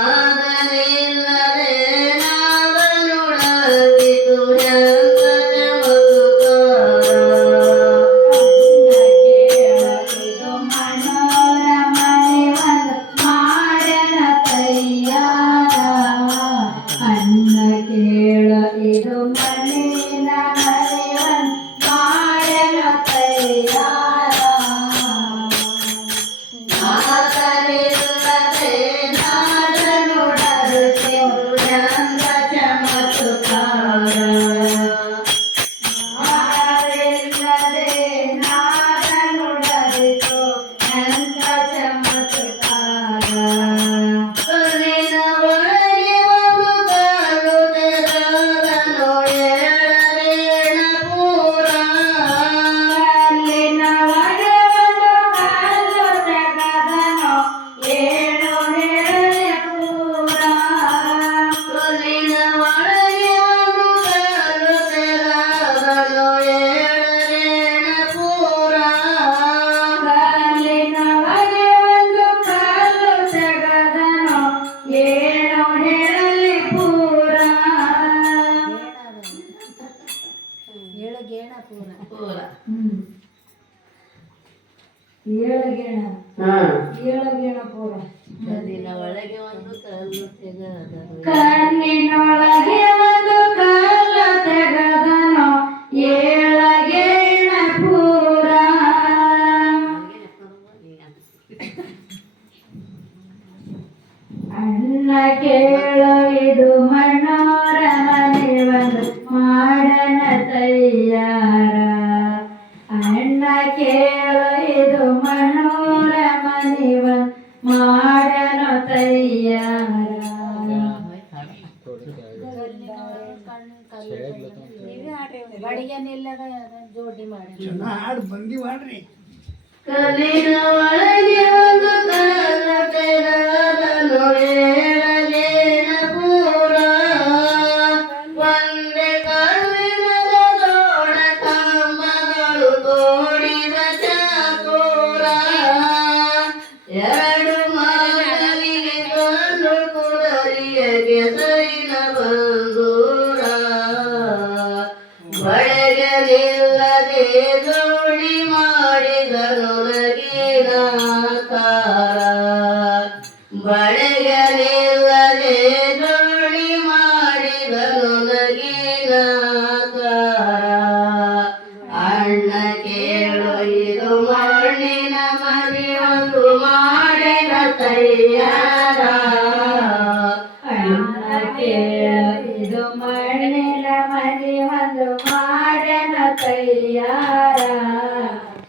Amen. ಪೂರ ಹ್ಮ್. ಏಳಗೇಣ. ಹಾ. ಏಳಗೇಣ ಪೂರ ಒಳಗೆ ಒಂದು ಕಲ್ಲು ಕಣ್ಣಿನೊಳಗೆ ಒಂದು ಕಲ್ಲ ತೆಗದನೋ. ಏಳಗೇಣ ಪೂರ ಅಣ್ಣ ಕೇಳು ಜೋಡಿ ಮಾಡಿ ಹಾಡು ಬಂದಿ ಮಾಡ್ರಿ. ಕಲಿನ ಒಳಗೆ ಒಂದು ಒಳಗಲಿಲ್ಲದೆ ದೋಣಿ ಮಾಡಿದನೊಳಗಿನ ಕಾರ ಬಳೆಗಲಿಲ್ಲದೆ ದೋಣಿ ಮಾಡಿದನೊಳಗಿನ ಅಣ್ಣ ಕೇಳು ಇದು ಮಣ್ಣಿನ ಮನೆ ಒಂದು ಮಾಡಿದ ಇದು ಮಣ್ಣಿನ ಮನೆ ಒಂದು ಮಾರನ ತಯ್ಯಾರ